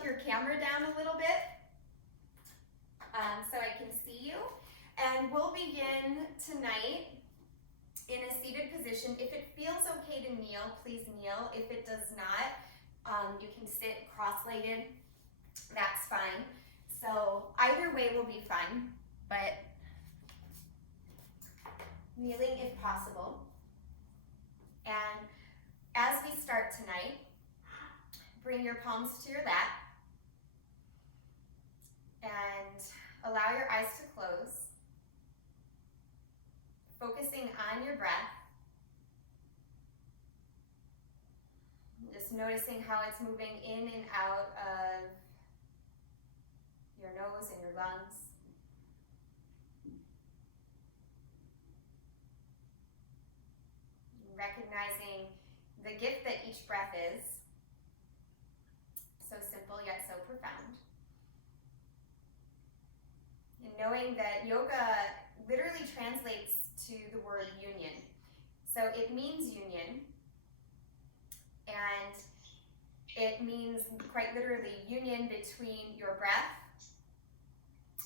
tilt your camera down a little bit so I can see you. And we'll begin tonight in a seated position. If it feels okay to kneel, please kneel. If it does not, you can sit cross-legged. That's fine. So either way will be fine, but kneeling if possible. And as we start tonight, bring your palms to your lap and allow your eyes to close, focusing on your breath. Just noticing how it's moving in and out of your nose and your lungs. Recognizing the gift that each breath is. So simple yet so profound. And knowing that yoga literally translates to the word union. So it means union, and it means quite literally union between your breath,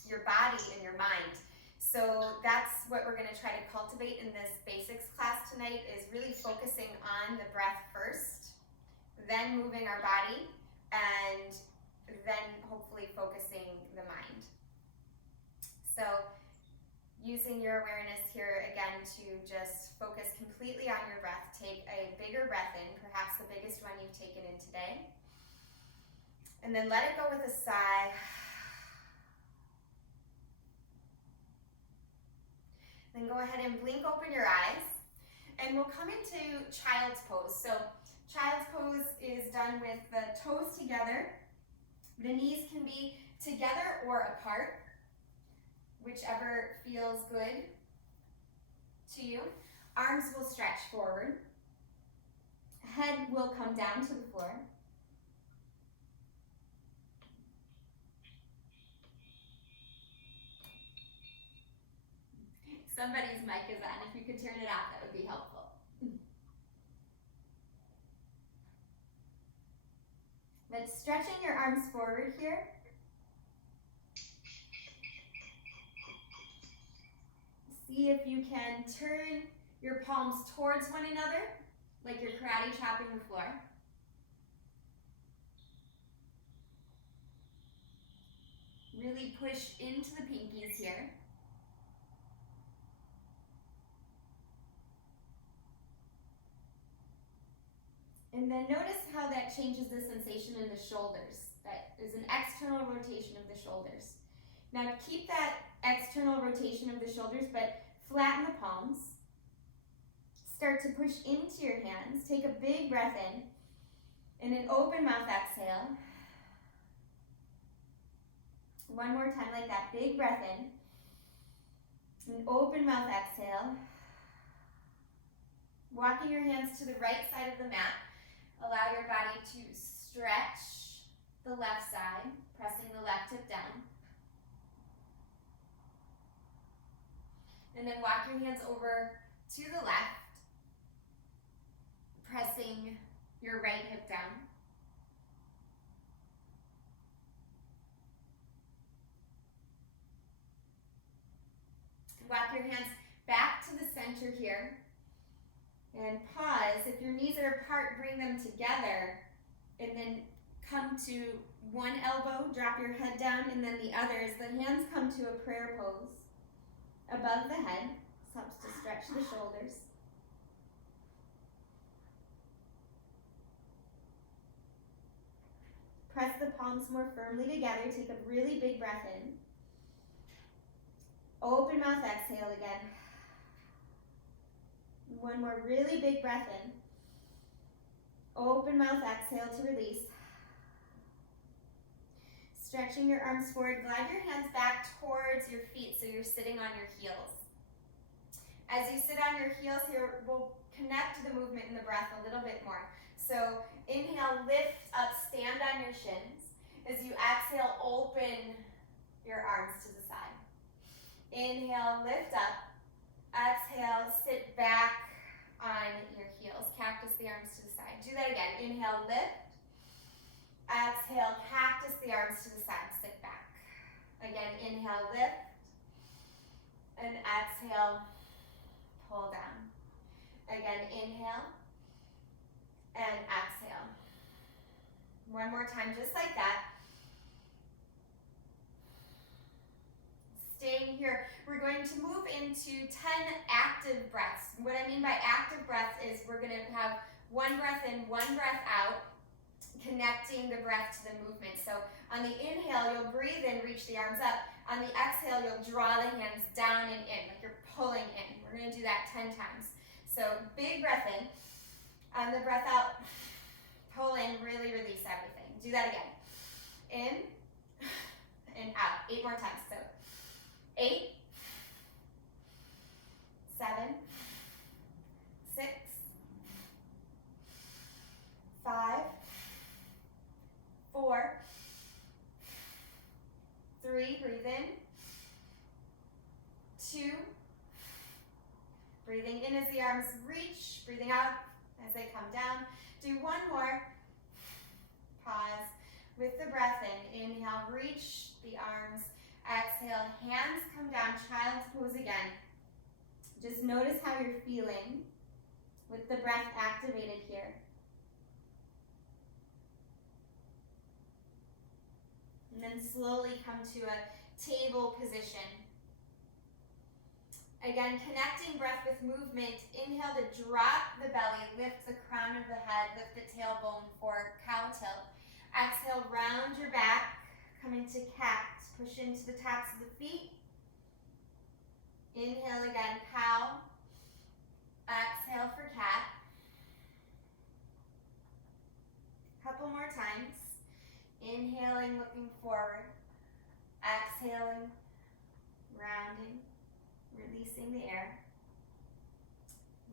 your body, and your mind. So that's what we're going to try to cultivate in this basics class tonight, is really focusing on the breath first, then moving our body, and then hopefully focusing the mind. So using your awareness here again to just focus completely on your breath. Take a bigger breath in, perhaps the biggest one you've taken in today. And then let it go with a sigh. Then go ahead and blink open your eyes. And we'll come into child's pose. So child's pose is done with the toes together. The knees can be together or apart, whichever feels good to you. Arms will stretch forward. Head will come down to the floor. Somebody's mic is on. If you could turn it off, that would be helpful. Then stretching your arms forward here. See if you can turn your palms towards one another, like you're karate chopping the floor. Really push into the pinkies here. And then notice how that changes the sensation in the shoulders. That is an external rotation of the shoulders. Now keep that external rotation of the shoulders, but flatten the palms. Start to push into your hands. Take a big breath in. And an open mouth exhale. One more time like that. Big breath in. An open mouth exhale. Walking your hands to the right side of the mat. Allow your body to stretch the left side, pressing the left hip down. And then walk your hands over to the left, pressing your right hip down. Walk your hands back to the center here. And pause. If your knees are apart, bring them together. And then come to one elbow, drop your head down, and then the other. As the hands come to a prayer pose above the head. This helps to stretch the shoulders. Press the palms more firmly together. Take a really big breath in. Open mouth exhale again. One more really big breath in. Open mouth exhale to release. Stretching your arms forward. Glide your hands back towards your feet so you're sitting on your heels. As you sit on your heels here, we'll connect the movement and the breath a little bit more. So inhale, lift up, stand on your shins. As you exhale, open your arms to the side. Inhale, lift up. Exhale, sit back on your heels. Cactus the arms to the side. Do that again. Inhale, lift. Exhale, cactus practice the arms to the side, sit back. Again, inhale, lift, and exhale, pull down. Again, inhale, and exhale. One more time, just like that. Staying here, we're going to move into 10 active breaths. What I mean by active breaths is we're going to have one breath in, one breath out, connecting the breath to the movement. So on the inhale, you'll breathe in, reach the arms up. On the exhale, you'll draw the hands down and in, like you're pulling in. We're going to do that 10 times. So big breath in. On the breath out, pull in, really release everything. Do that again. In and out. 8 more times. So 8, 7, 6, 5, 4, 3, breathe in, 2, breathing in as the arms reach, breathing out as they come down. Do one more, pause with the breath in, inhale, reach the arms, exhale, hands come down, child's pose again. Just notice how you're feeling with the breath activated here. And then slowly come to a table position. Again, connecting breath with movement. Inhale to drop the belly, lift the crown of the head, lift the tailbone for cow tilt. Exhale, round your back, come into cat. Push into the tops of the feet. Inhale again, cow. Exhale for cat. Couple more times. Inhaling, looking forward. Exhaling, rounding, releasing the air.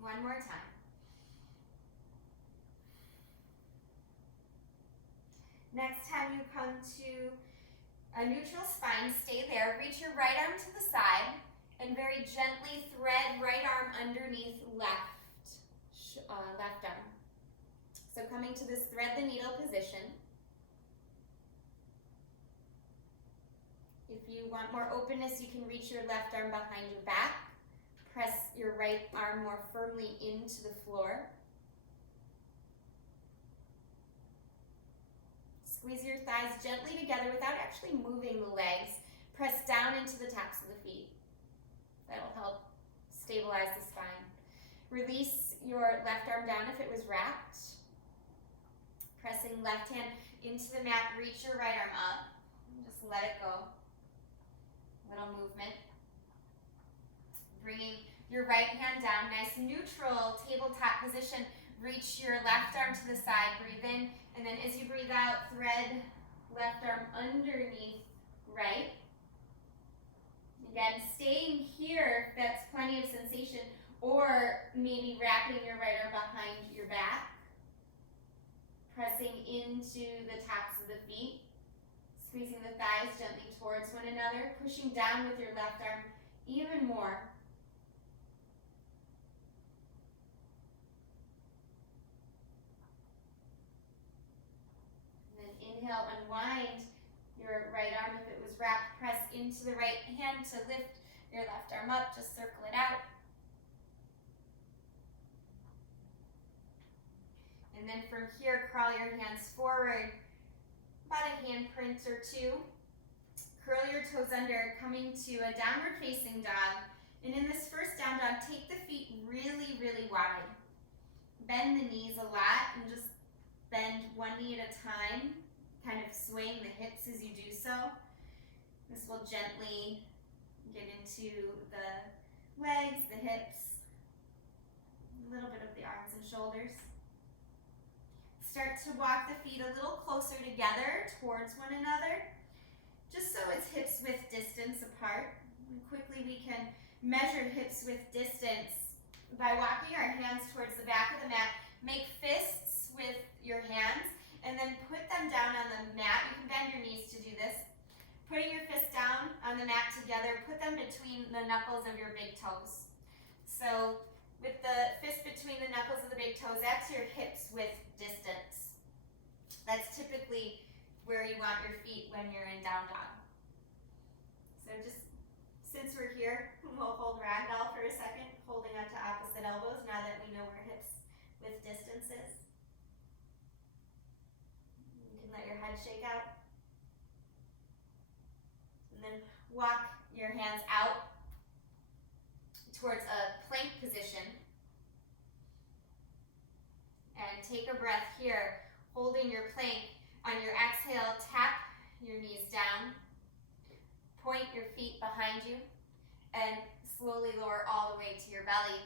One more time. Next time you come to a neutral spine, stay there. Reach your right arm to the side and very gently thread right arm underneath left arm. So coming to this thread the needle position. If you want more openness, you can reach your left arm behind your back. Press your right arm more firmly into the floor. Squeeze your thighs gently together without actually moving the legs. Press down into the tops of the feet. That'll help stabilize the spine. Release your left arm down if it was wrapped. Pressing left hand into the mat, reach your right arm up. And just let it go. Little movement. Bringing your right hand down, nice neutral tabletop position. Reach your left arm to the side, breathe in, and then as you breathe out, thread left arm underneath right. Again, staying here if that's plenty of sensation, or maybe wrapping your right arm behind your back. Pressing into the tops of the feet. Squeezing the thighs gently towards one another, pushing down with your left arm even more. Inhale, unwind your right arm. If it was wrapped, press into the right hand to lift your left arm up. Just circle it out. And then from here, crawl your hands forward, about a handprint or two. Curl your toes under, coming to a downward facing dog. And in this first down dog, take the feet really, really wide. Bend the knees a lot and just bend one knee at a time. Kind of swaying the hips as you do so. This will gently get into the legs, the hips, a little bit of the arms and shoulders. Start to walk the feet a little closer together towards one another, just so it's hips width distance apart. And quickly we can measure hips width distance by walking our hands towards the back of the mat. Make fists with your hands. And then put them down on the mat. You can bend your knees to do this. Putting your fists down on the mat together, put them between the knuckles of your big toes. So with the fist between the knuckles of the big toes, that's your hips width distance. That's typically where you want your feet when you're in down dog. So just, since we're here, we'll hold ragdoll for a second, holding up to opposite elbows now that we know where hips width distance is. You can let your head shake out. And then walk your hands out towards a plank position. And take a breath here, holding your plank. On your exhale, tap your knees down. Point your feet behind you. And slowly lower all the way to your belly.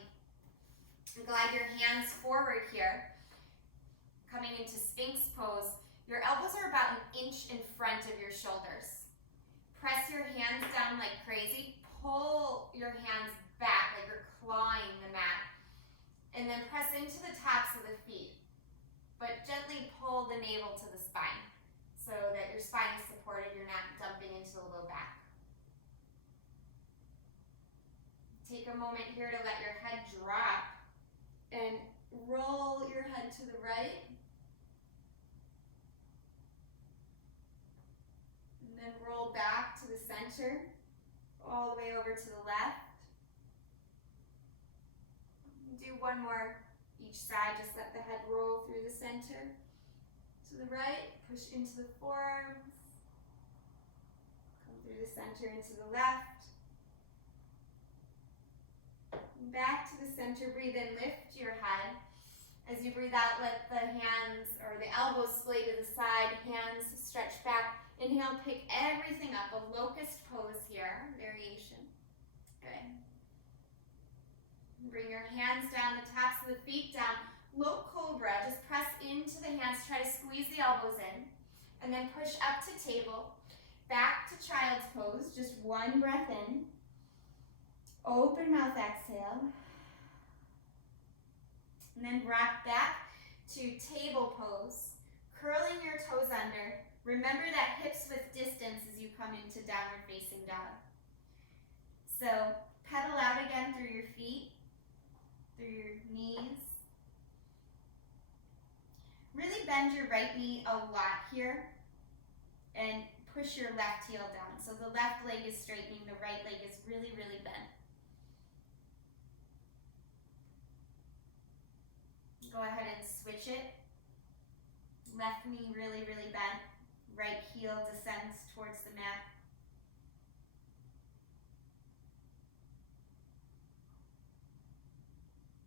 And glide your hands forward here. Coming into Sphinx pose. Your elbows are about 1 inch in front of your shoulders. Press your hands down like crazy. Pull your hands back like you're clawing the mat. And then press into the tops of the feet. But gently pull the navel to the spine so that your spine is supported, you're not dumping into the low back. Take a moment here to let your head drop and roll your head to the right. And then roll back to the center, all the way over to the left. Do one more each side, just let the head roll through the center. To the right, push into the forearms. Come through the center into the left. Back to the center, breathe in, lift your head. As you breathe out, let the hands or the elbows splay to the side, hands stretch back. Inhale, pick everything up, a locust pose here, variation. Good. Bring your hands down, the tops of the feet down. Low cobra, just press into the hands, try to squeeze the elbows in. And then push up to table, back to child's pose, just one breath in. Open mouth exhale. And then rock back to table pose, curling your toes under. Remember that hips width distance as you come into downward facing dog. So pedal out again through your feet, through your knees. Really bend your right knee a lot here and push your left heel down. So the left leg is straightening, the right leg is really, really bent. Go ahead and switch it. Left knee really, really bent. Right heel descends towards the mat.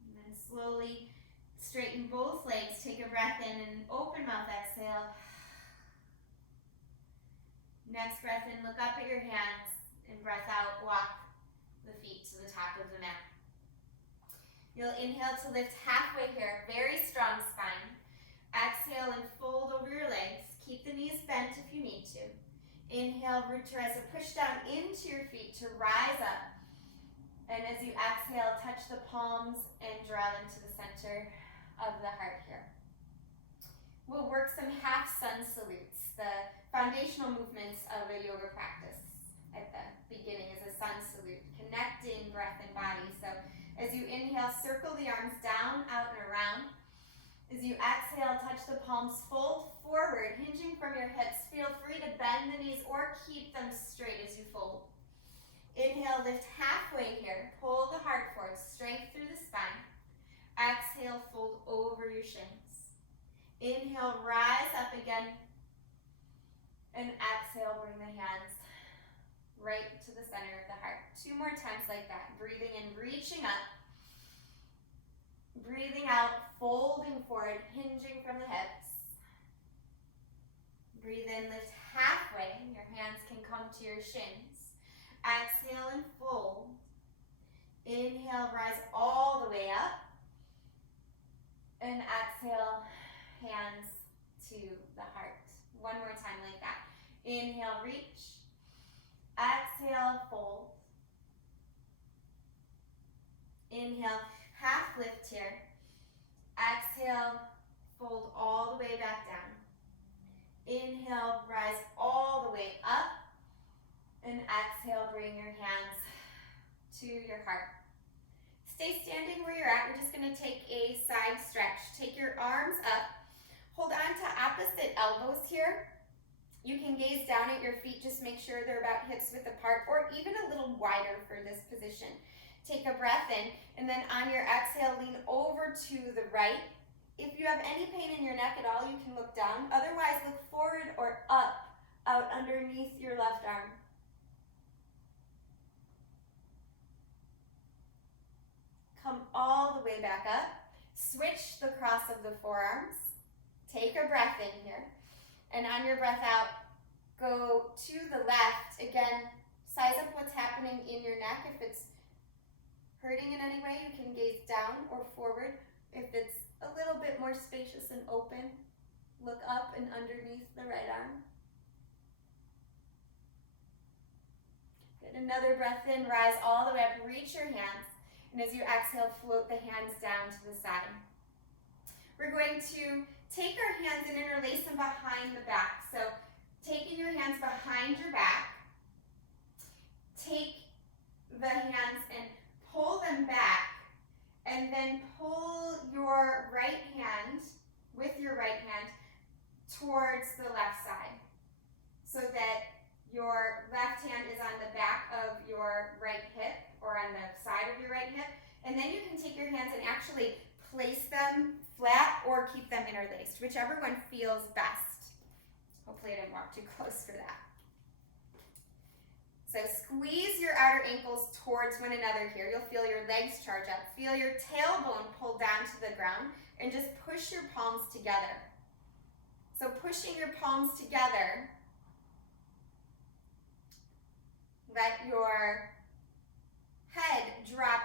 And then slowly straighten both legs. Take a breath in and open mouth exhale. Next breath in, look up at your hands, and breath out, walk the feet to the top of the mat. You'll inhale to lift halfway here, very strong spine. Exhale and fold over your legs. Keep the knees bent if you need to. Inhale, root to rise, so push down into your feet to rise up. And as you exhale, touch the palms and draw them to the center of the heart here. We'll work some half sun salutes, the foundational movements of a yoga practice. At the beginning is a sun salute, connecting breath and body. So as you inhale, circle the arms down, out, and around. As you exhale, touch the palms, fold forward, hinging from your hips. Feel free to bend the knees or keep them straight as you fold. Inhale, lift halfway here. Pull the heart forward, strength through the spine. Exhale, fold over your shins. Inhale, rise up again. And exhale, bring the hands right to the center of the heart. 2 more times like that. Breathing in, reaching up. Breathing out, folding forward, hinging from the hips. Breathe in, lift halfway. Your hands can come to your shins. Exhale and fold. Inhale, rise all the way up. And exhale, hands to the heart. 1 more time like that. Inhale, reach. Exhale, fold. Inhale, half lift here. Exhale, fold all the way back down. Inhale, rise all the way up. And exhale, bring your hands to your heart. Stay standing where you're at. We're just going to take a side stretch. Take your arms up. Hold on to opposite elbows here. You can gaze down at your feet, just make sure they're about hips width apart or even a little wider for this position. Take a breath in, and then on your exhale, lean over to the right. If you have any pain in your neck at all, you can look down. Otherwise, look forward or up, out underneath your left arm. Come all the way back up. Switch the cross of the forearms. Take a breath in here. And on your breath out, go to the left. Again, size up what's happening in your neck. If it's hurting in any way, you can gaze down or forward. If it's a little bit more spacious and open, look up and underneath the right arm. Good. Another breath in, rise all the way up, reach your hands. And as you exhale, float the hands down to the side. We're going to take our hands and interlace them behind the back. So taking your hands behind your back, take the hands and pull them back, and then pull your right hand, with your right hand, towards the left side, so that your left hand is on the back of your right hip, or on the side of your right hip, and then you can take your hands and actually place them flat or keep them interlaced, whichever one feels best. Hopefully I didn't walk too close for that. So squeeze your outer ankles towards one another here. You'll feel your legs charge up. Feel your tailbone pull down to the ground, and just push your palms together. So pushing your palms together, let your head drop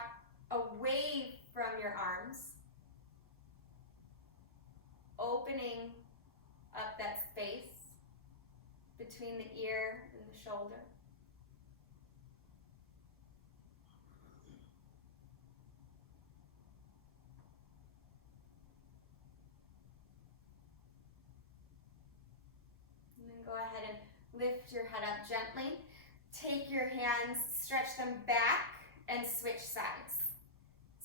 away from your arms, opening up that space between the ear and the shoulder. And then go ahead and lift your head up gently. Take your hands, stretch them back, and switch sides.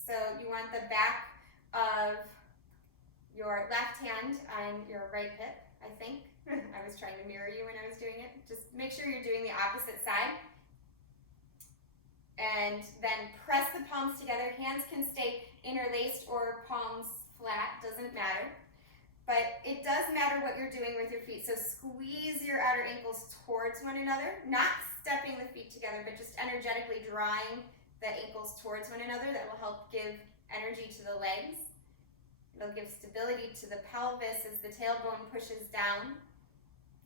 So you want the back of your left hand on your right hip, I think. I was trying to mirror you when I was doing it. Just make sure you're doing the opposite side. And then press the palms together. Hands can stay interlaced or palms flat, doesn't matter. But it does matter what you're doing with your feet. So squeeze your outer ankles towards one another, not stepping the feet together, but just energetically drawing the ankles towards one another. That will help give energy to the legs. It'll give stability to the pelvis as the tailbone pushes down.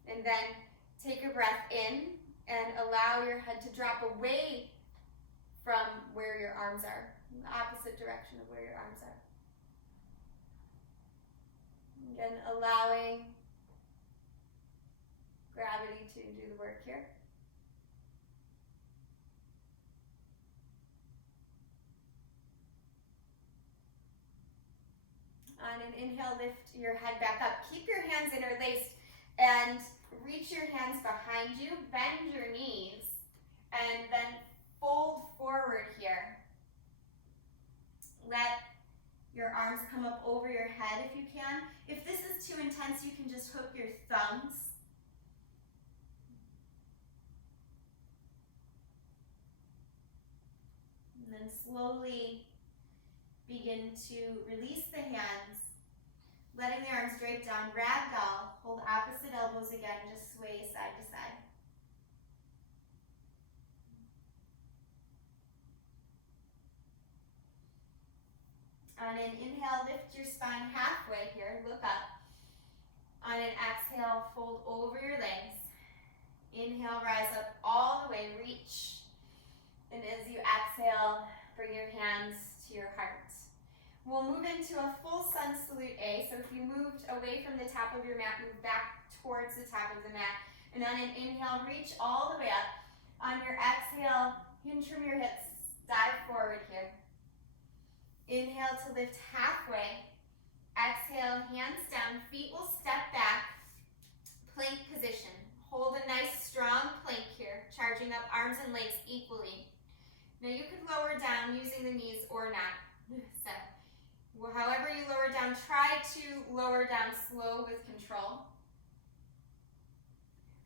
And then take a breath in and allow your head to drop away from where your arms are, in the opposite direction of where your arms are. Again, allowing gravity to do the work here. On an inhale, lift your head back up. Keep your hands interlaced and reach your hands behind you. Bend your knees and then fold forward here. Let your arms come up over your head if you can. If this is too intense, you can just hook your thumbs. And then slowly begin to release the hands, letting the arms drape down, ragdoll. Hold opposite elbows again, just sway side to side. On an inhale, lift your spine halfway here, look up. On an exhale, fold over your legs. Inhale, rise up all the way, reach. And as you exhale, bring your hands to your heart. We'll move into a full sun salute A. So if you moved away from the top of your mat, move back towards the top of the mat. And on an inhale, reach all the way up. On your exhale, hinge from your hips, dive forward here. Inhale to lift halfway. Exhale, hands down, feet will step back. Plank position. Hold a nice strong plank here, charging up arms and legs equally. Now you could lower down using the knees or not. So, however you lower down, try to lower down slow with control.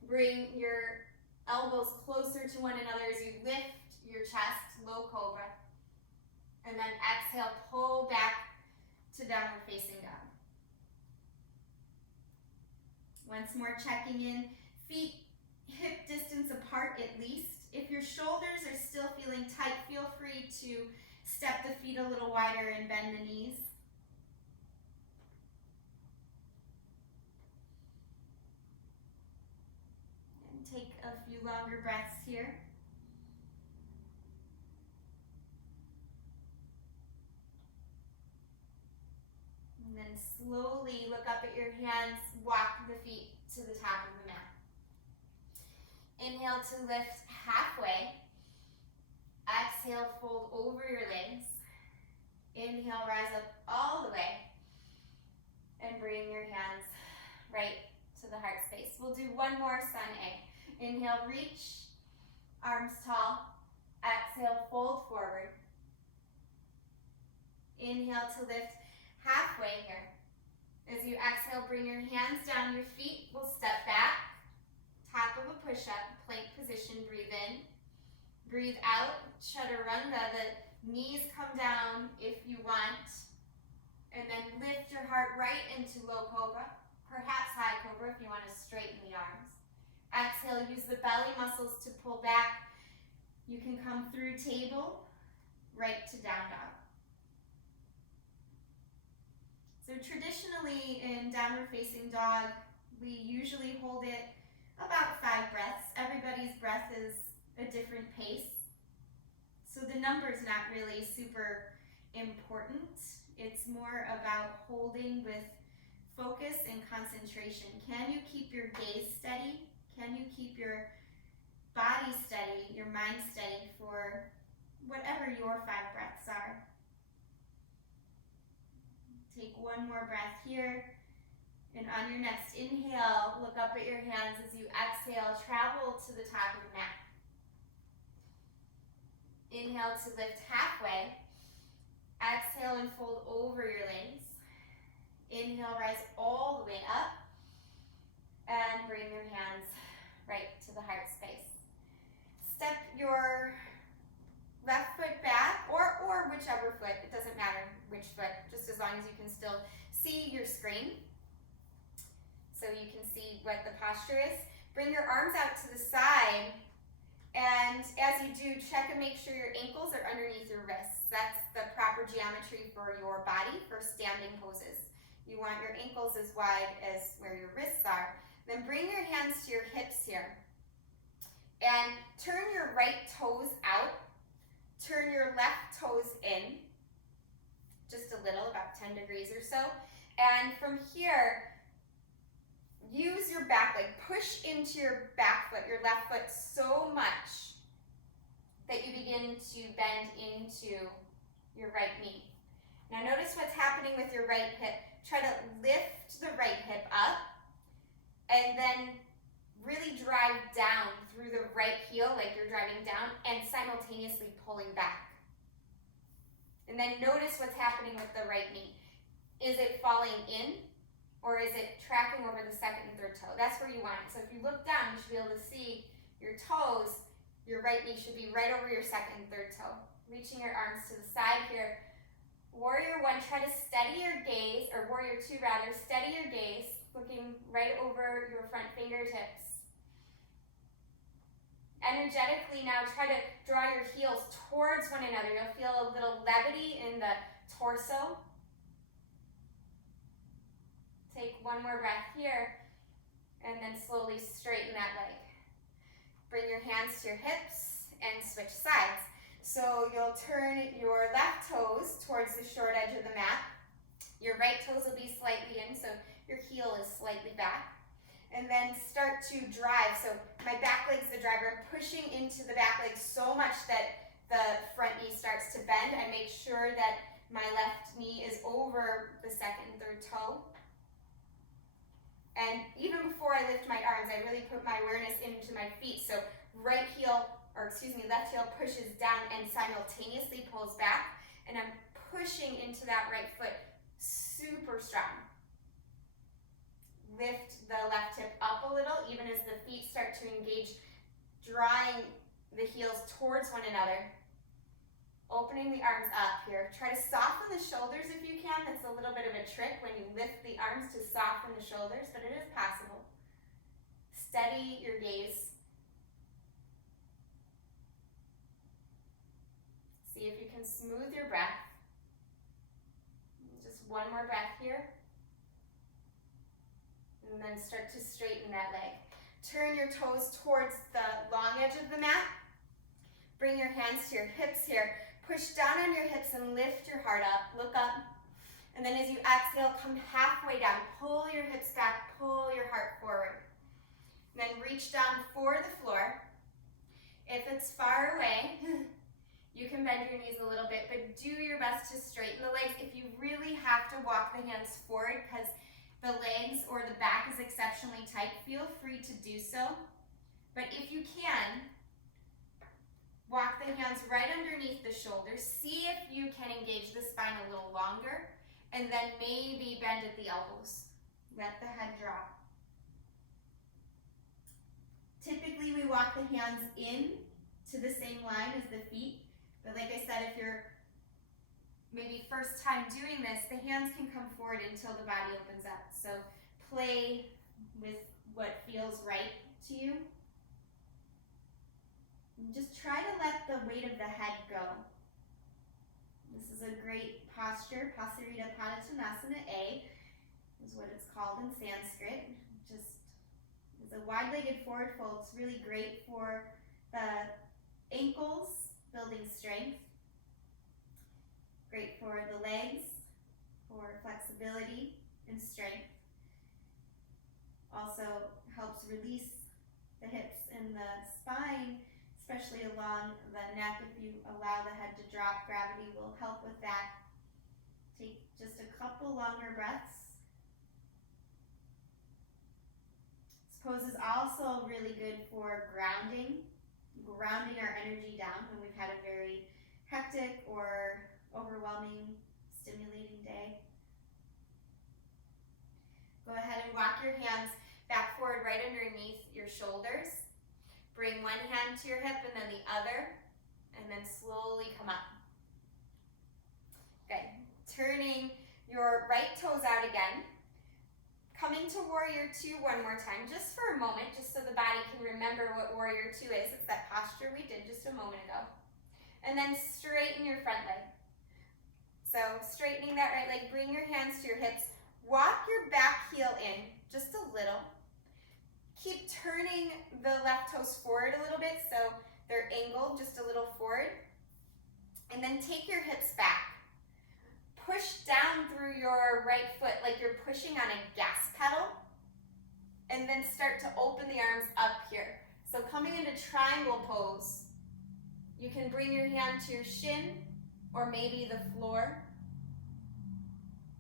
Bring your elbows closer to one another as you lift your chest, low cobra. And then exhale, pull back to downward facing dog. Once more, checking in, feet hip distance apart at least. If your shoulders are still feeling tight, feel free to step the feet a little wider and bend the knees. And take a few longer breaths here. And then slowly look up at your hands, walk the feet to the top of the mat. Inhale to lift halfway. Exhale, fold over your legs. Inhale, rise up all the way. And bring your hands right to the heart space. We'll do one more sun A. Inhale, reach, arms tall. Exhale, fold forward. Inhale to lift halfway here. As you exhale, bring your hands down, your feet will step back. Top of a push-up, plank position, breathe in. Breathe out, chaturanga, the knees come down if you want. And then lift your heart right into low cobra, perhaps high cobra if you want to straighten the arms. Exhale, use the belly muscles to pull back. You can come through table, right to down dog. So traditionally in downward facing dog, we usually hold it about 5 breaths. Everybody's breath is a different pace. So the number's not really super important. It's more about holding with focus and concentration. Can you keep your gaze steady? Can you keep your body steady, your mind steady for whatever your 5 breaths are? Take one more breath here. And on your next inhale, look up at your hands. As you exhale, travel to the top of the mat. Inhale to lift halfway. Exhale and fold over your legs. Inhale, rise all the way up. And bring your hands right to the heart space. Step your left foot back, or whichever foot. It doesn't matter which foot, just as long as you can still see your screen. So you can see what the posture is. Bring your arms out to the side, and as you do, check and make sure your ankles are underneath your wrists. That's the proper geometry for your body for standing poses. You want your ankles as wide as where your wrists are. Then bring your hands to your hips here. And turn your right toes out. Turn your left toes in. Just a little, about 10 degrees or so. And from here, use your back leg, push into your back foot, your left foot so much that you begin to bend into your right knee. Now notice what's happening with your right hip. Try to lift the right hip up and then really drive down through the right heel like you're driving down and simultaneously pulling back. And then notice what's happening with the right knee. Is it falling in? Or is it tracking over the second and third toe? That's where you want it. So if you look down, you should be able to see your toes. Your right knee should be right over your second and third toe. Reaching your arms to the side here. Warrior 1, try to steady your gaze, or Warrior 2 rather, steady your gaze, looking right over your front fingertips. Energetically now, try to draw your heels towards one another. You'll feel a little levity in the torso. Take one more breath here, and then slowly straighten that leg. Bring your hands to your hips and switch sides. So you'll turn your left toes towards the short edge of the mat. Your right toes will be slightly in, so your heel is slightly back. And then start to drive. So my back leg's the driver. I'm pushing into the back leg so much that the front knee starts to bend. I make sure that my left knee is over the second and third toe. And even before I lift my arms, I really put my awareness into my feet. So left heel pushes down and simultaneously pulls back. And I'm pushing into that right foot super strong. Lift the left hip up a little, even as the feet start drawing the heels towards one another. Opening the arms up here. Try to soften the shoulders if you can. That's a little bit of a trick when you lift the arms to soften the shoulders, but it is possible. Steady your gaze. See if you can smooth your breath. Just one more breath here. And then start to straighten that leg. Turn your toes towards the long edge of the mat. Bring your hands to your hips here. Push down on your hips and lift your heart up. Look up. And then as you exhale, come halfway down. Pull your hips back, pull your heart forward. And then reach down for the floor. If it's far away, you can bend your knees a little bit, but do your best to straighten the legs. If you really have to walk the hands forward because the legs or the back is exceptionally tight, feel free to do so. But if you can, walk the hands right underneath the shoulders. See if you can engage the spine a little longer, and then maybe bend at the elbows. Let the head drop. Typically, we walk the hands in to the same line as the feet, but like I said, if you're maybe first time doing this, the hands can come forward until the body opens up. So play with what feels right to you. And just try to let the weight of the head go. This is a great posture. Pasarita Padottanasana A is what it's called in Sanskrit. Just is a wide-legged forward fold. It's really great for the ankles, building strength. Great for the legs, for flexibility and strength. Also helps release the hips and the spine, especially along the neck. If you allow the head to drop, gravity will help with that. Take just a couple longer breaths. This pose is also really good for grounding our energy down when we've had a very hectic or overwhelming, stimulating day. Go ahead and walk your hands back forward right underneath your shoulders. Bring one hand to your hip and then the other, and then slowly come up. Good. Turning your right toes out again. Coming to Warrior Two one more time, just for a moment, just so the body can remember what Warrior Two is. It's that posture we did just a moment ago. And then straighten your front leg. So straightening that right leg, bring your hands to your hips. Walk your back heel in just a little. Keep turning the left toes forward a little bit so they're angled just a little forward. And then take your hips back. Push down through your right foot like you're pushing on a gas pedal. And then start to open the arms up here. So coming into triangle pose, you can bring your hand to your shin or maybe the floor.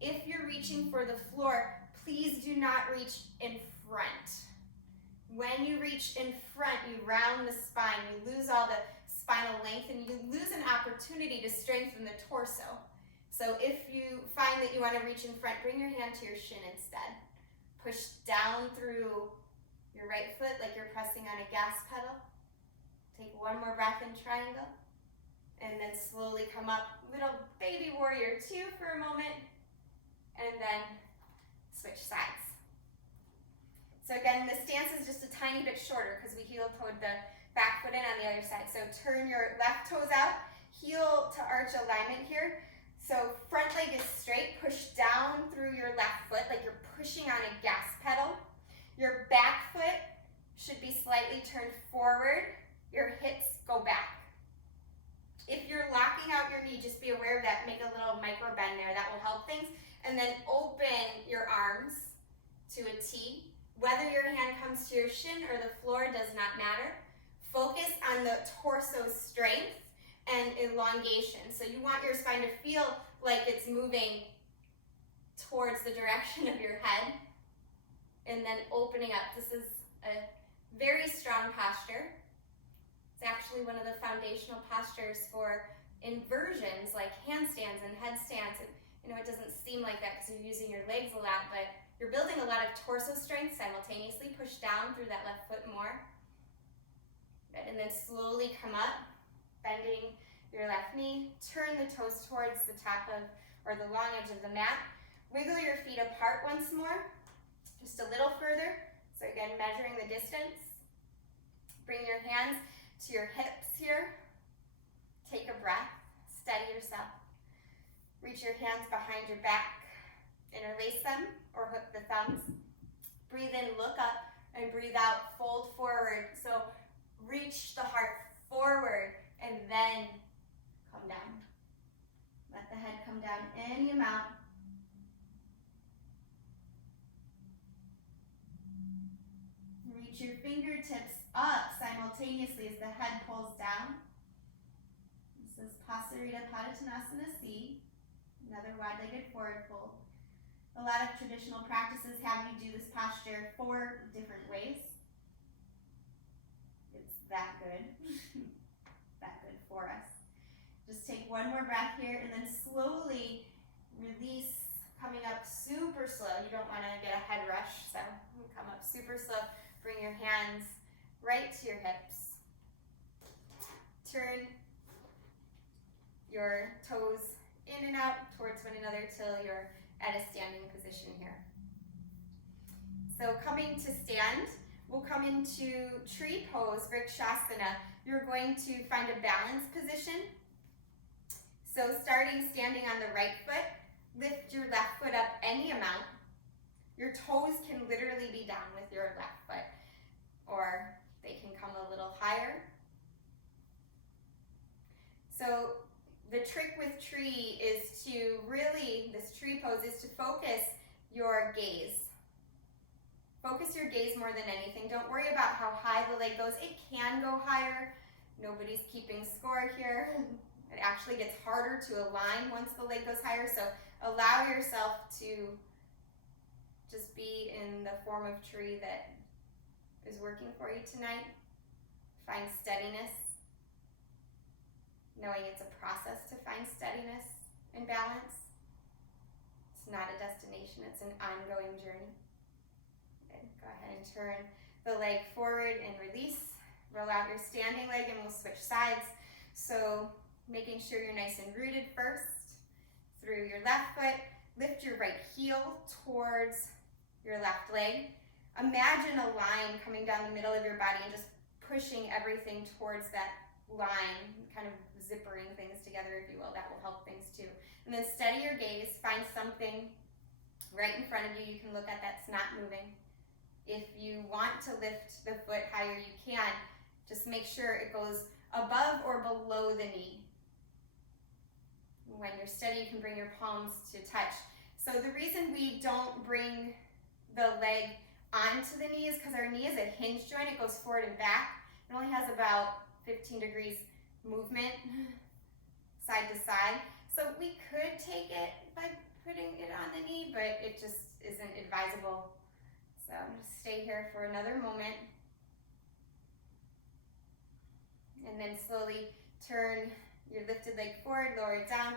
If you're reaching for the floor, please do not reach in front. When you reach in front, you round the spine, you lose all the spinal length, and you lose an opportunity to strengthen the torso. So if you find that you want to reach in front, bring your hand to your shin instead. Push down through your right foot like you're pressing on a gas pedal. Take one more breath in triangle. And then slowly come up, little baby Warrior Two for a moment. And then switch sides. So again, the stance is just a tiny bit shorter because we heel toed the back foot in on the other side. So turn your left toes out, heel to arch alignment here. So front leg is straight, push down through your left foot like you're pushing on a gas pedal. Your back foot should be slightly turned forward. Your hips go back. If you're locking out your knee, just be aware of that. Make a little micro bend there. That will help things. And then open your arms to a T. Whether your hand comes to your shin or the floor does not matter. Focus on the torso strength and elongation. So you want your spine to feel like it's moving towards the direction of your head. And then opening up. This is a very strong posture. It's actually one of the foundational postures for inversions like handstands and headstands. You know, it doesn't seem like that because you're using your legs a lot, but you're building a lot of torso strength simultaneously. Push down through that left foot more. Good, and then slowly come up, bending your left knee. Turn the toes towards the top of, or the long edge of the mat. Wiggle your feet apart once more, just a little further. So again, measuring the distance. Bring your hands to your hips here. Take a breath, steady yourself. Reach your hands behind your back, interlace them or hook the thumbs. Breathe in, look up, and breathe out, fold forward. So reach the heart forward and then come down. Let the head come down any amount. Reach your fingertips up simultaneously as the head pulls down. This is Pasarita Padottanasana C, another wide-legged forward fold. A lot of traditional practices have you do this posture 4 different ways. It's that good, that good for us. Just take one more breath here and then slowly release, coming up super slow. You don't want to get a head rush, so come up super slow. Bring your hands right to your hips. Turn your toes in and out towards one another till you're at a standing position here. So coming to stand, we'll come into tree pose, Shavasana. You're going to find a balanced position. So starting standing on the right foot, lift your left foot up any amount. Your toes can literally be down with your left foot, or they can come a little higher. So the trick with tree is to really, this tree pose is to focus your gaze. Focus your gaze more than anything. Don't worry about how high the leg goes. It can go higher. Nobody's keeping score here. It actually gets harder to align once the leg goes higher. So allow yourself to just be in the form of tree that is working for you tonight. Find steadiness, knowing it's a process to find steadiness and balance. It's not a destination, it's an ongoing journey. Good. Go ahead and turn the leg forward and release. Roll out your standing leg and we'll switch sides. So making sure you're nice and rooted first through your left foot. Lift your right heel towards your left leg. Imagine a line coming down the middle of your body and just pushing everything towards that line, kind of zippering things together, if you will. That will help things too. And then steady your gaze. Find something right in front of you you can look at that's not moving. If you want to lift the foot higher, you can. Just make sure it goes above or below the knee. When you're steady, you can bring your palms to touch. So the reason we don't bring the leg onto the knee is because our knee is a hinge joint. It goes forward and back. It only has about 15 degrees movement side to side. So we could take it by putting it on the knee, but it just isn't advisable. So I'm going to stay here for another moment. And then slowly turn your lifted leg forward, lower it down,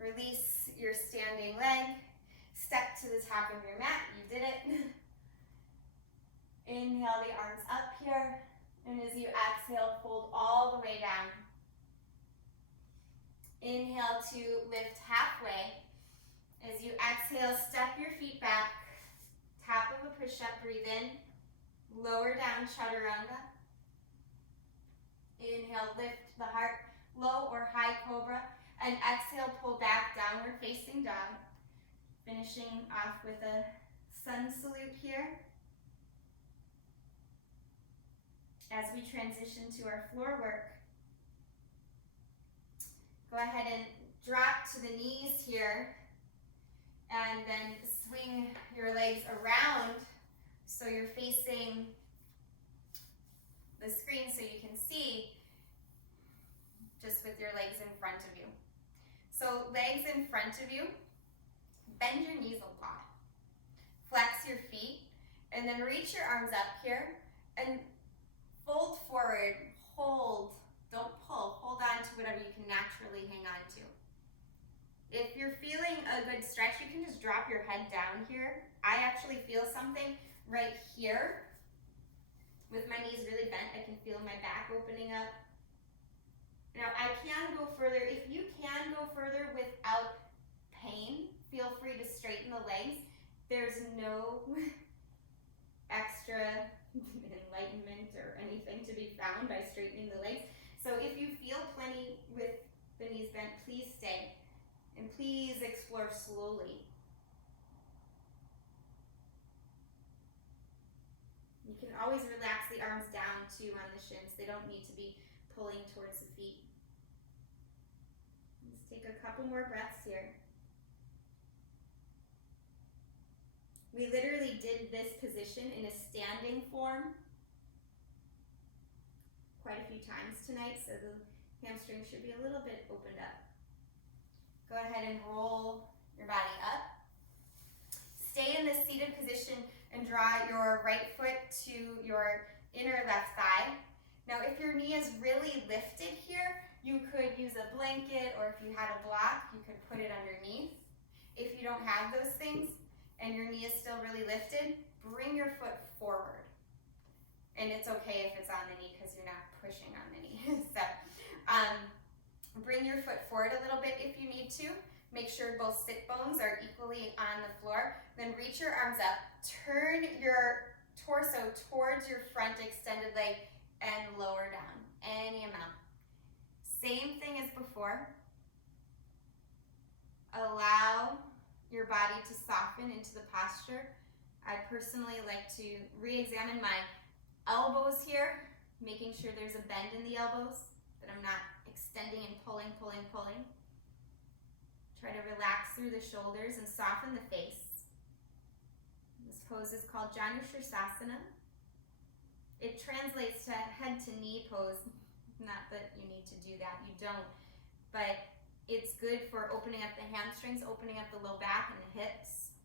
release your standing leg, step to the top of your mat. You did it. Inhale the arms up here, and as you exhale, fold all the way down. Inhale to lift halfway. As you exhale, step your feet back, top of a push-up, breathe in, lower down, chaturanga. Inhale, lift the heart, low or high cobra, and exhale, pull back, downward facing dog. Finishing off with a sun salute here. As we transition to our floor work, go ahead and drop to the knees here, and then swing your legs around so you're facing the screen so you can see, just with your legs in front of you. So legs in front of you, bend your knees a lot. Flex your feet, and then reach your arms up here, and fold forward, hold, don't pull, hold on to whatever you can naturally hang on to. If you're feeling a good stretch, you can just drop your head down here. I actually feel something right here with my knees really bent. I can feel my back opening up. Now I can go further. If you can go further without pain, feel free to straighten the legs. There's no extra enlightenment or anything to be found by straightening the legs. So if you feel plenty with the knees bent, please stay. And please explore slowly. You can always relax the arms down too on the shins. They don't need to be pulling towards the feet. Let's take a couple more breaths here. We literally did this position in a standing form quite a few times tonight, so the hamstrings should be a little bit opened up. Go ahead and roll your body up. Stay in this seated position and draw your right foot to your inner left thigh. Now, if your knee is really lifted here, you could use a blanket, or if you had a block, you could put it underneath. If you don't have those things and your knee is still really lifted, bring your foot forward. And it's okay if it's on the knee because you're not pushing on the knee. So bring your foot forward a little bit if you need to. Make sure both sit bones are equally on the floor. Then reach your arms up. Turn your torso towards your front extended leg and lower down any amount. Same thing as before. Allow your body to soften into the posture. I personally like to re-examine my elbows here, making sure there's a bend in the elbows, that I'm not extending and pulling. Try to relax through the shoulders and soften the face. This pose is called Sirsasana. It translates to head to knee pose. Not that you need to do that, you don't. But it's good for opening up the hamstrings, opening up the low back and the hips.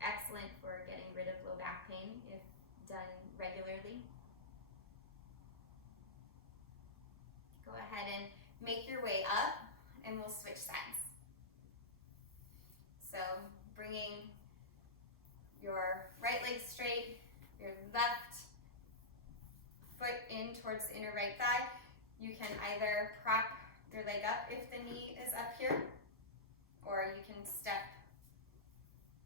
Excellent for getting rid of low back pain if done regularly. Go ahead and make your way up and we'll switch sides. So bringing your right leg straight, your left foot in towards the inner right thigh. You can either prop your leg up if the knee is up here, or you can step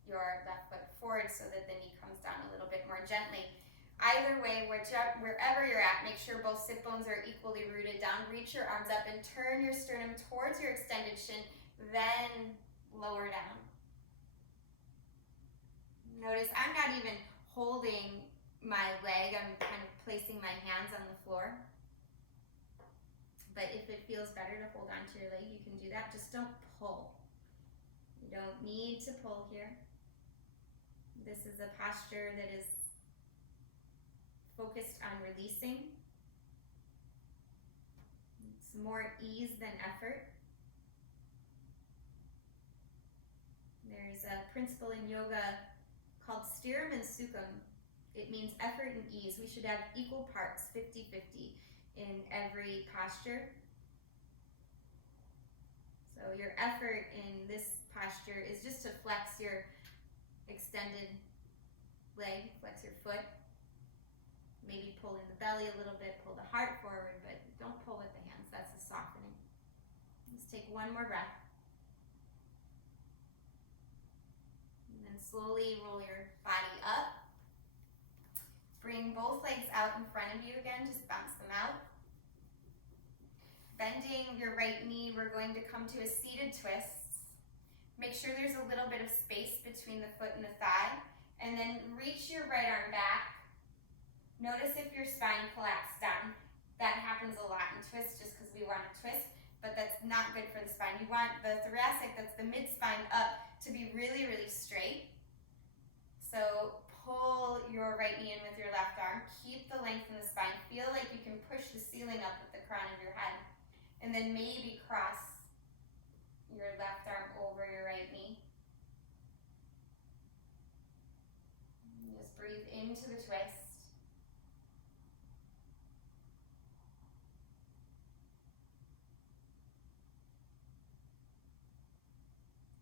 your left foot forward so that the knee comes down a little bit more gently. Either way, wherever you're at, make sure both sit bones are equally rooted down. Reach your arms up and turn your sternum towards your extended shin, then lower down. Notice I'm not even holding my leg, I'm kind of placing my hands on the floor. But if it feels better to hold onto your leg, you can do that. Just don't pull. You don't need to pull here. This is a posture that is focused on releasing. It's more ease than effort. There's a principle in yoga called stiram and sukham. It means effort and ease. We should have equal parts, 50-50 in every posture. So your effort in this posture is just to flex your extended leg, flex your foot. Maybe pull in the belly a little bit, pull the heart forward, but don't pull with the hands. That's a softening. Let's take one more breath. And then slowly roll your body up. Bring both legs out in front of you again, just bounce them out. Bending your right knee, we're going to come to a seated twist. Make sure there's a little bit of space between the foot and the thigh, and then reach your right arm back. Notice if your spine collapsed down. That happens a lot in twists just because we want to twist, but that's not good for the spine. You want the thoracic, that's the mid-spine up, to be really, really straight. So pull your right knee in with your left arm. Keep the length in the spine. Feel like you can push the ceiling up with the crown of your head. And then maybe cross your left arm over your right knee. Just breathe into the twist.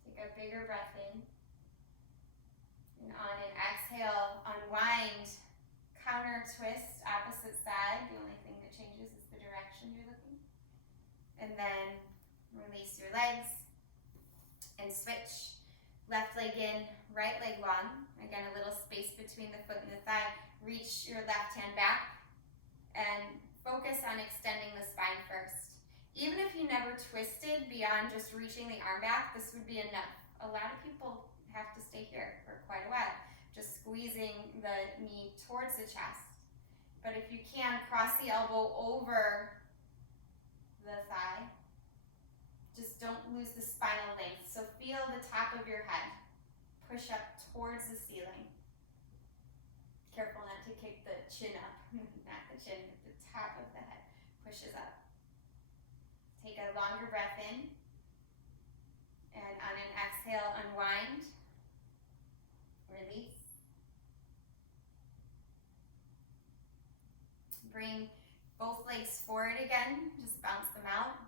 Take a bigger breath in. And on an exhale, unwind, counter twist, opposite opposite side. The only thing that changes is the direction you're looking. And then release your legs and switch. Left leg in, right leg long. Again, a little space between the foot and the thigh. Reach your left hand back and focus on extending the spine first. Even if you never twisted beyond just reaching the arm back, this would be enough. A lot of people have to stay here for quite a while, just squeezing the knee towards the chest. But if you can, cross the elbow over the thigh. Just don't lose the spinal length. So feel the top of your head push up towards the ceiling. Careful not to kick the chin up, not the chin, but the top of the head pushes up. Take a longer breath in, and on an exhale, unwind, release. Bring both legs forward again, just bounce them out.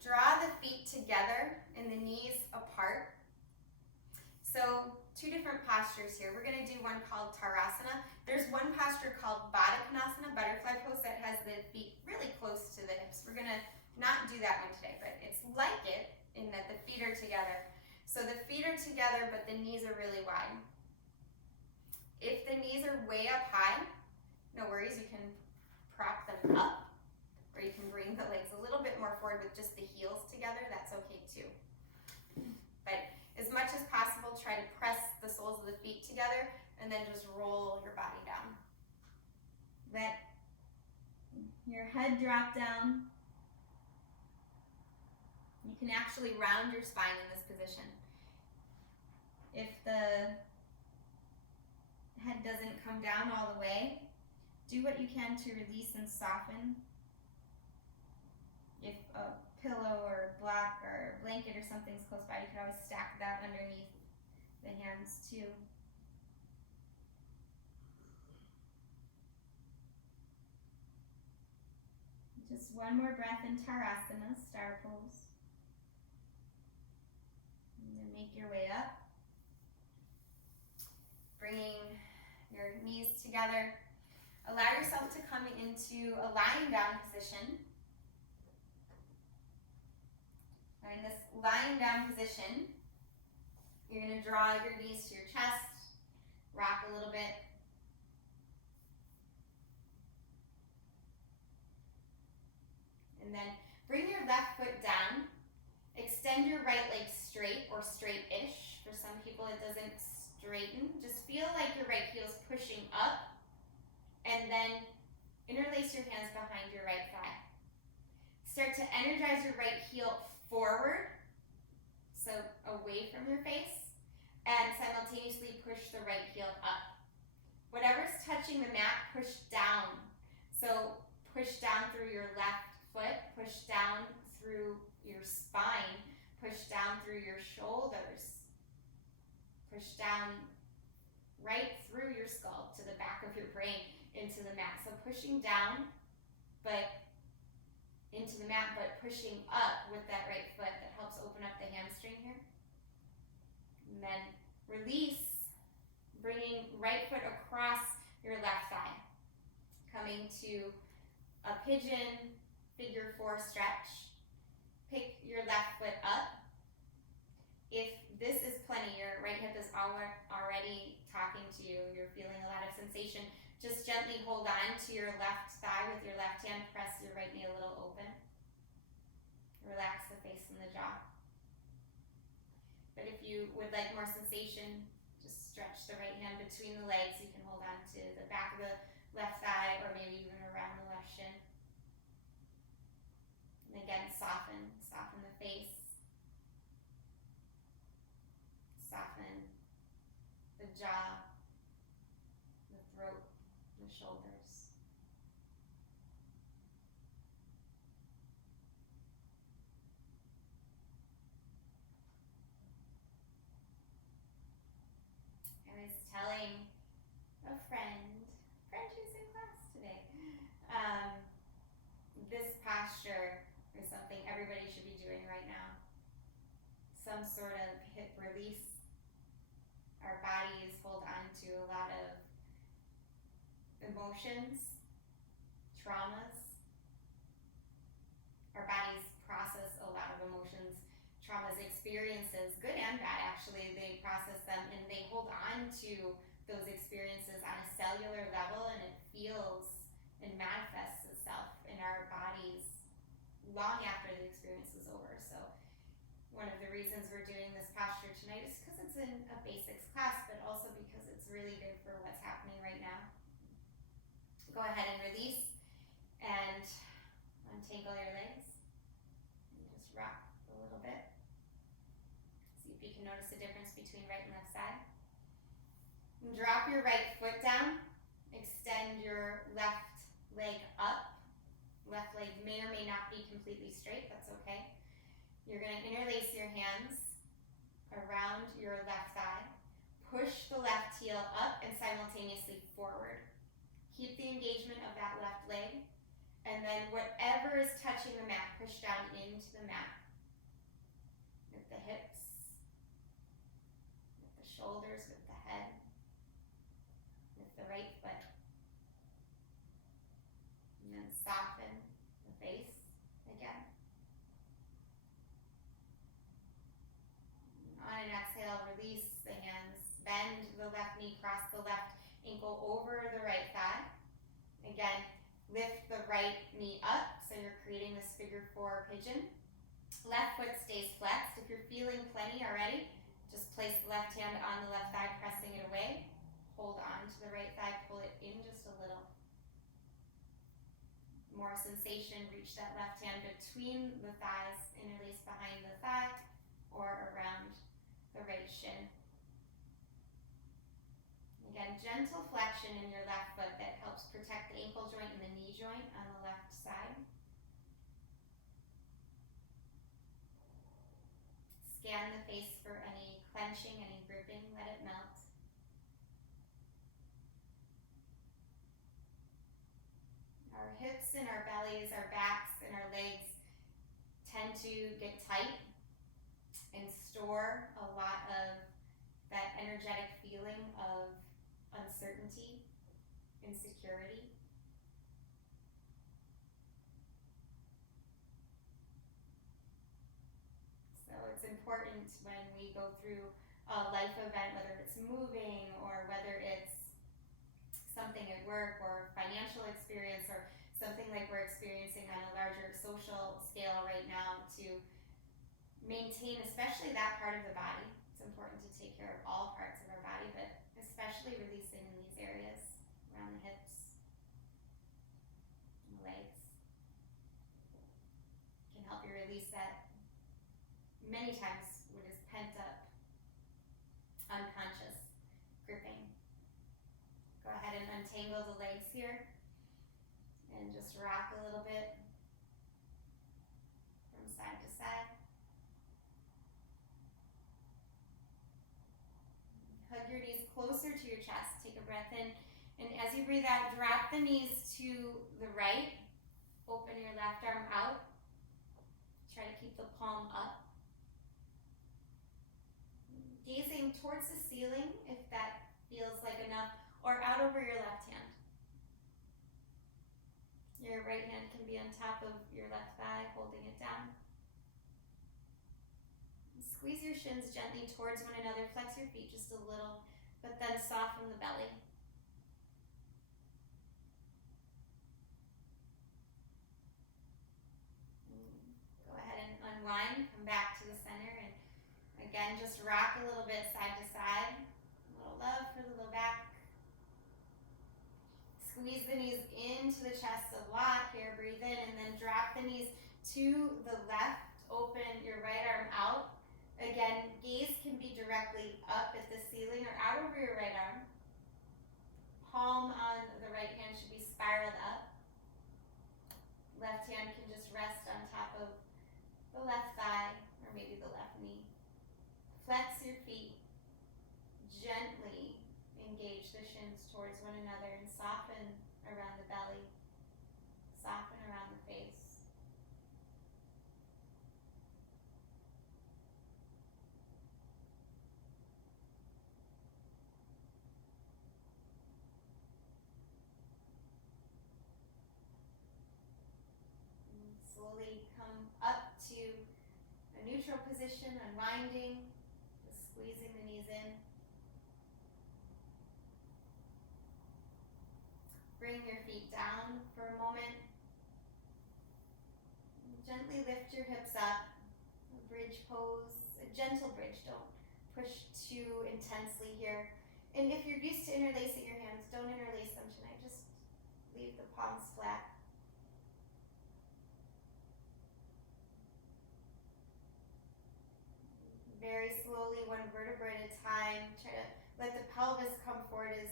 Draw the feet together and the knees apart. So, two different postures here. We're going to do one called Sirsasana. There's one posture called Bosak, butterfly pose, that has the feet really close to the hips. We're going to not do that one today, but it's like it in that the feet are together. So the feet are together, but the knees are really wide. If the knees are way up high, no worries, you can prop them up, or you can bring the legs a little bit more forward with just the heels together. That's okay too. But as much as possible, try to press the soles of the feet together and then just roll your body down. Let your head drop down. You can actually round your spine in this position. If the head doesn't come down all the way, do what you can to release and soften. If a pillow or block or blanket or something's close by, you can always stack that underneath the hands too. Just one more breath in Sirsasana, star pose. And then make your way up. Bringing your knees together. Allow yourself to come into a lying down position. In this lying down position, you're going to draw your knees to your chest, rock a little bit. And then bring your left foot down. Extend your right leg straight or straight-ish. For some people it doesn't straighten. Just feel like your right heel is pushing up. And then interlace your hands behind your right thigh. Start to energize your right heel forward, so away from your face, and simultaneously push the right heel up. Whatever's touching the mat, push down. So push down through your left foot, push down through your spine, push down through your shoulders, push down right through your skull to the back of your brain into the mat. So pushing down, but into the mat, but pushing up with that right foot. That helps open up the hamstring here. And then release, bringing right foot across your left thigh. Coming to a pigeon, figure 4 stretch. Pick your left foot up. If this is plenty, your right hip is already talking to you, you're feeling a lot of sensation, just gently hold on to your left thigh with your left hand, press your right knee a little open. Relax the face and the jaw. But if you would like more sensation, just stretch the right hand between the legs. You can hold on to the back of the left thigh or maybe even around the left shin. And again, soften the face. Soften the jaw, the throat, the shoulders. I was telling a friend who's in class today, this posture is something everybody should be doing right now. Some sort of hip release. Our bodies hold on to a lot of emotions, traumas. Our bodies process a lot of emotions, traumas, experiences, good and bad actually. They process them and they hold on to those experiences on a cellular level, and it feels and manifests itself in our bodies long after the experience is over. So one of the reasons we're doing this posture tonight is because it's in a basics class, but also because it's really good for what's happening right now. Go ahead and release and untangle your legs and just rock a little bit. See if you can notice the difference between right and left side. And drop your right foot down. Extend your left leg up. Left leg may or may not be completely straight. That's okay. You're going to interlace your hands around your left thigh. Push the left heel up and simultaneously forward. Keep the engagement of that left leg. And then whatever is touching the mat, push down into the mat. With the hips, with the shoulders, with the head, with the right foot. And then soften the face again. On an exhale, release the hands. Bend the left knee, cross the left ankle over the right thigh. Again, lift the right knee up, so you're creating this figure 4 pigeon. Left foot stays flexed. If you're feeling plenty already, just place the left hand on the left thigh, pressing it away. Hold on to the right thigh, pull it in just a little. More sensation, reach that left hand between the thighs, interlace behind the thigh or around the right shin. Again, gentle flexion in your left foot that helps protect the ankle joint and the knee joint on the left side. Scan the face for any clenching, any gripping, let it melt. Our hips and our bellies, our backs and our legs tend to get tight and store a lot of that energetic feeling of uncertainty, insecurity. So it's important when we go through a life event, whether it's moving or whether it's something at work or financial experience or something like we're experiencing on a larger social scale right now, to maintain especially that part of the body. It's important to take care of all parts of our body, but especially releasing in these areas around the hips and the legs. Can help you release that many times what is pent up, unconscious gripping. Go ahead and untangle the legs here and just rock a little bit from side to side. Hug your knees closer to your chest. Take a breath in, and as you breathe out, drop the knees to the right. Open your left arm out. Try to keep the palm up. Gazing towards the ceiling, if that feels like enough, or out over your left hand. Your right hand can be on top of your left thigh, holding it down. Squeeze your shins gently towards one another. Flex your feet just a little, but then soften the belly. Go ahead and unwind. Come back to the center, and again, just rock a little bit side to side. A little love for the low back. Squeeze the knees into the chest a lot here. Breathe in, and then drop the knees to the left. Open your right arm out. Again, gaze can be directly up at the ceiling or out over your right arm. Palm on the right hand should be spiraled up. Left hand can just rest on top of the left thigh or maybe the left knee. Flex your feet. Gently engage the shins towards one another and soften around the belly. Soften around the face. slowly come up to a neutral position, unwinding, just squeezing the knees in. Bring your feet down for a moment. Gently lift your hips up. A bridge pose, a gentle bridge. Don't push too intensely here. And if you're used to interlacing your hands, don't interlace them tonight. Just leave the palms flat. Very slowly, one vertebra at a time. Try to let the pelvis come forward as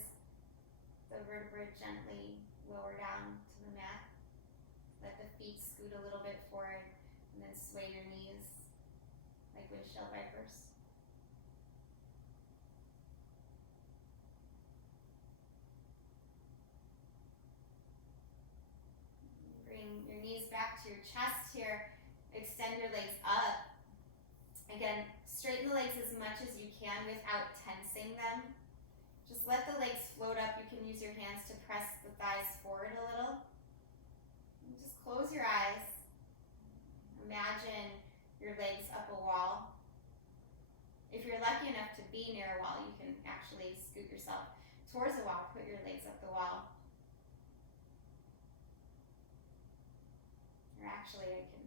the vertebra gently lower down to the mat. Let the feet scoot a little bit forward and then sway your knees like windshield wipers. Bring your knees back to your chest here. Extend your legs up. Again, straighten the legs as much as you can without tensing them. Just let the legs float up. You can use your hands to press the thighs forward a little. And just close your eyes. Imagine your legs up a wall. If you're lucky enough to be near a wall, you can actually scoot yourself towards the wall. Put your legs up the wall. Or actually, I can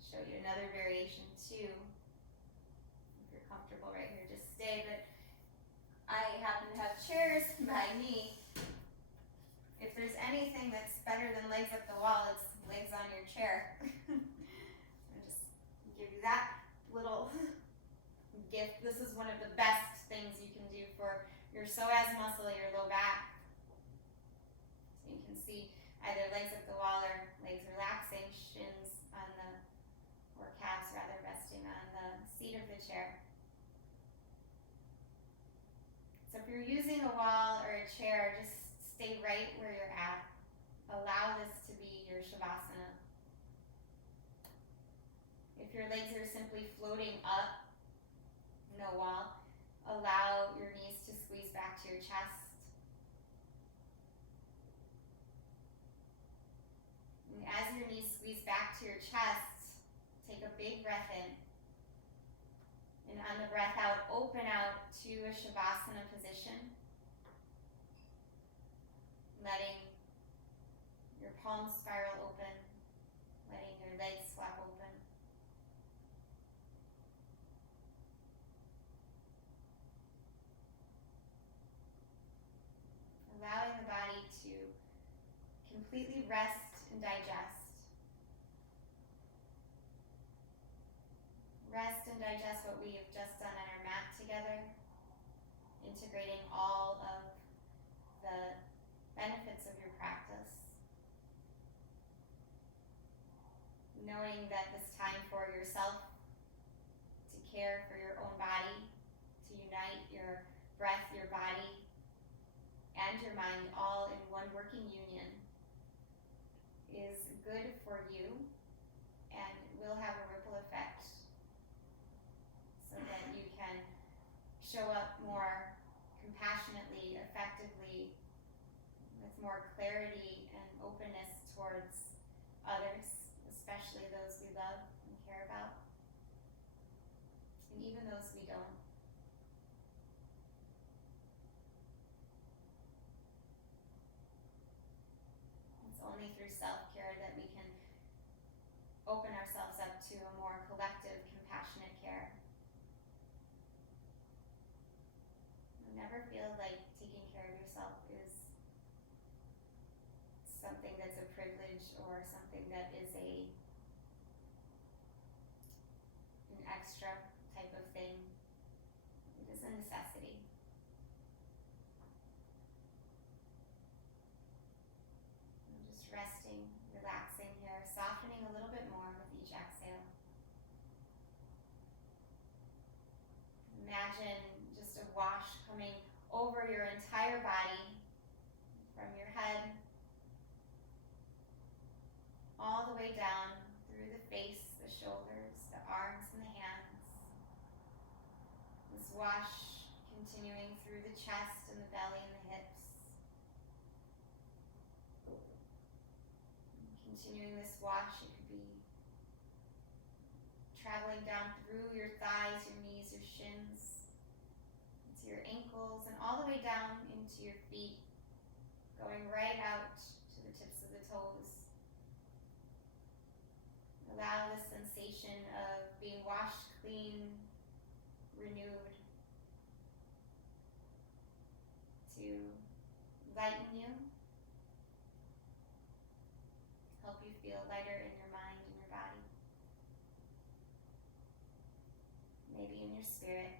show you another variation too. If you're comfortable right here, just stay. But I happen to have chairs by me. If there's anything that's better than legs up the wall, it's legs on your chair. I'll just give you that little gift. This is one of the best things you can do for your psoas muscle, your low back. So you can see either legs up the wall or legs relaxing, shins on the, or calves rather, resting on the seat of the chair. So if you're using a wall or a chair, just stay right where you're at. Allow this to be your Shavasana. If your legs are simply floating up, no wall, allow your knees to squeeze back to your chest. And as your knees squeeze back to your chest, take a big breath in. And on the breath out, open out to a Shavasana position. Letting your palms spiral open, letting your legs flap open. Allowing the body to completely rest and digest. Rest and digest what we have just done on our mat together, integrating all of the benefits of your practice. Knowing that it's time for yourself to care for your own body, to unite your breath, your body, and your mind all in one working union is good for you and will have a ripple effect so that you can show up more compassionately, effectively, with more clarity and openness towards others, especially those we love and care about, and even those we don't. It's only through self-care that we can open ourselves up to a more collective, compassionate care. Never feel like taking care of yourself is something that's a privilege or something that is an extra type of thing. It is a necessity. I'm just resting, relaxing here, softening a little bit more with each exhale. Imagine just a wash coming over your entire body, from your head all the way down through the face, the shoulders, the arms, and the hands. This wash continuing through the chest and the belly and the hips. Continuing this wash, it could be traveling down through your thighs, your knees, your shins, into your ankles, and all the way down into your feet, going right out to the tips of the toes. Allow the sensation of being washed clean, renewed, to lighten you, help you feel lighter in your mind and your body, maybe in your spirit.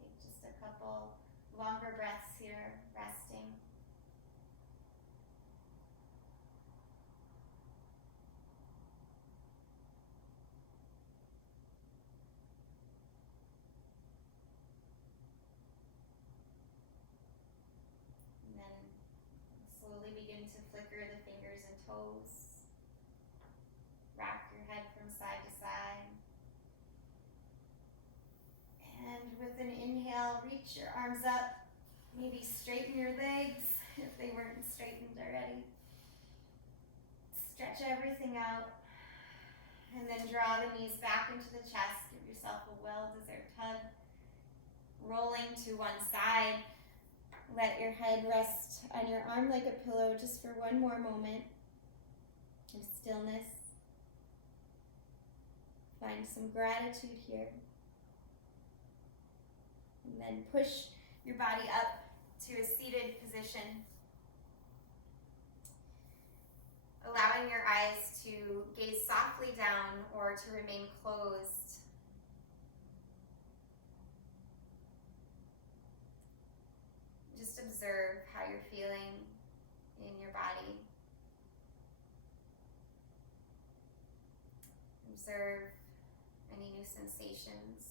Take just a couple longer breaths here, resting. And then slowly begin to flicker the fingers and toes. Rock your head from side to side. And with an inhale, reach your arms up. Maybe straighten your legs if they weren't straightened already. Stretch everything out. And then draw the knees back into the chest. Give yourself a well-deserved hug. Rolling to one side. Let your head rest on your arm like a pillow just for one more moment of stillness. Find some gratitude here. And then push your body up to a seated position. Allowing your eyes to gaze softly down or to remain closed. Just observe how you're feeling in your body. Observe any new sensations.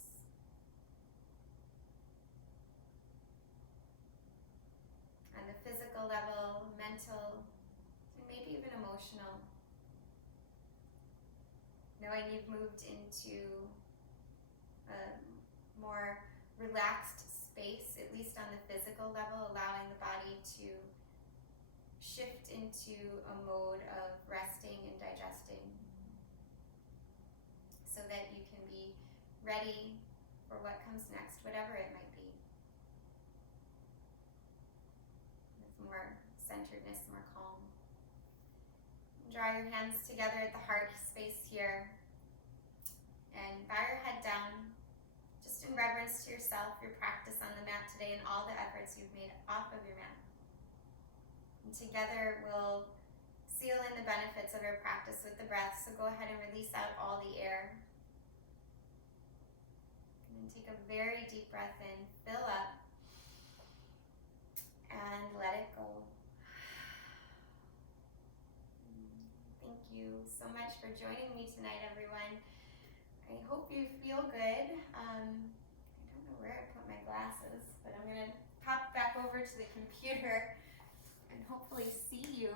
On the physical level, mental, and maybe even emotional. Knowing you've moved into a more relaxed space, at least on the physical level, allowing the body to shift into a mode of resting and digesting so that you can be ready for what comes next, whatever it might be. With more centeredness, more calm. Draw your hands together at the heart space here and bow your head down. Just in reverence to yourself, your practice on the mat today, and all the efforts you've made off of your mat. And together we'll seal in the benefits of our practice with the breath, so go ahead and release out all the air. And then take a very deep breath in, fill up, and let it go. Thank you so much for joining me tonight, everyone. I hope you feel good. I don't know where I put my glasses, but I'm going to pop back over to the computer and hopefully see you